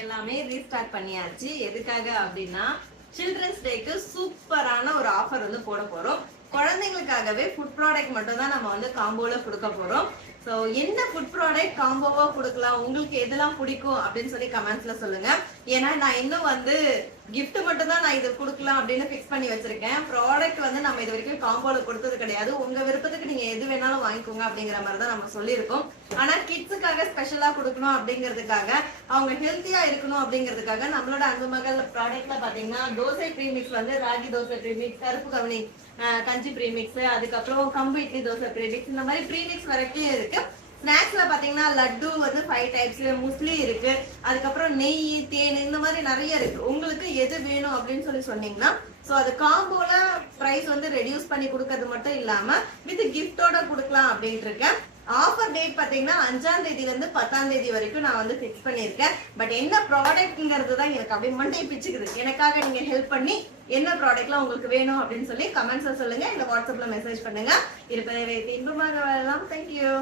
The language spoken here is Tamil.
ஸ்டாக் எல்லாமே ரீஸ்டார்ட் பண்ணியாச்சு. எதுக்காக அப்படின்னா சில்ட்ரன்ஸ் டேக்கு சூப்பரான ஒரு ஆஃபர் வந்து போட போறோம். குழந்தைங்களுக்காகவே ஃபுட் ப்ராடக்ட் மட்டும் தான் நம்ம வந்து காம்போல கொடுக்க போறோம். ஸோ என்ன ஃபுட் ப்ராடக்ட் காம்போவா கொடுக்கலாம், உங்களுக்கு எதெல்லாம் பிடிக்கும் அப்படின்னு சொல்லி கமெண்ட்ஸ்ல சொல்லுங்க. ஏன்னா நான் இன்னும் வந்து கிஃப்ட் மட்டும் தான் நான் இது கொடுக்கலாம் அப்படின்னு ஃபிக்ஸ் பண்ணி வச்சிருக்கேன். ப்ராடக்ட் வந்து நம்ம இது வரைக்கும் காம்போல கொடுத்தது கிடையாது. உங்க விருப்பத்துக்கு நீங்க எது வேணாலும் வாங்கிக்கோங்க அப்படிங்கிற மாதிரி தான் நம்ம சொல்லியிருக்கோம். ஆனா கிட்ஸுக்காக ஸ்பெஷலா கொடுக்கணும் அப்படிங்கிறதுக்காக, அவங்க ஹெல்த்தியா இருக்கணும் அப்படிங்கிறதுக்காக நம்மளோட அன்பு மகள் ப்ராடக்ட்ல பாத்தீங்கன்னா தோசை ப்ரீமிக்ஸ் வந்து ராகி தோசை ப்ரீமிக்ஸ், கருப்பு கவனி கஞ்சி ப்ரீமிக்ஸ், அதுக்கப்புறம் கம்பு இட்லி தோசை ப்ரீமிக்ஸ், இந்த மாதிரி ப்ரீமிக்ஸ் வரைக்கும் இருக்கு. ஸ்நாக்ஸ்ல பாத்தீங்கன்னா லட்டு வந்து 5 டைப்ஸ், முஸ்லி இருக்கு, அதுக்கப்புறம் நெய், தேன், இந்த மாதிரி நிறைய இருக்கு. உங்களுக்கு எது வேணும் அப்படின்னு சொல்லி சொன்னீங்கன்னா சோ அது காம்போல பிரைஸ் வந்து ரெடியூஸ் பண்ணி கொடுக்கறது மட்டும் இல்லாம வித் கிஃப்டோட கொடுக்கலாம் அப்படின்ட்டு இருக்கேன். ஆஃபர் டேட் பாத்தீங்கன்னா 5ஆம் தேதியில இருந்து 10ஆம் தேதி வரைக்கும் நான் வந்து ஃபிக்ஸ் பண்ணிருக்கேன். பட் என்ன ப்ராடக்ட்ங்கிறது தான் எனக்கு அப்படியே மண்டை பிச்சுக்குது. எனக்காக நீங்க ஹெல்ப் பண்ணி என்ன ப்ராடக்ட்லாம் உங்களுக்கு வேணும் அப்படின்னு சொல்லி கமெண்ட்ஸ்ல சொல்லுங்க, இல்ல வாட்ஸ்அப்ல மெசேஜ் பண்ணுங்க. இருப்பதை வைத்து இன்பமாக வாழலாம். தேங்க்யூ.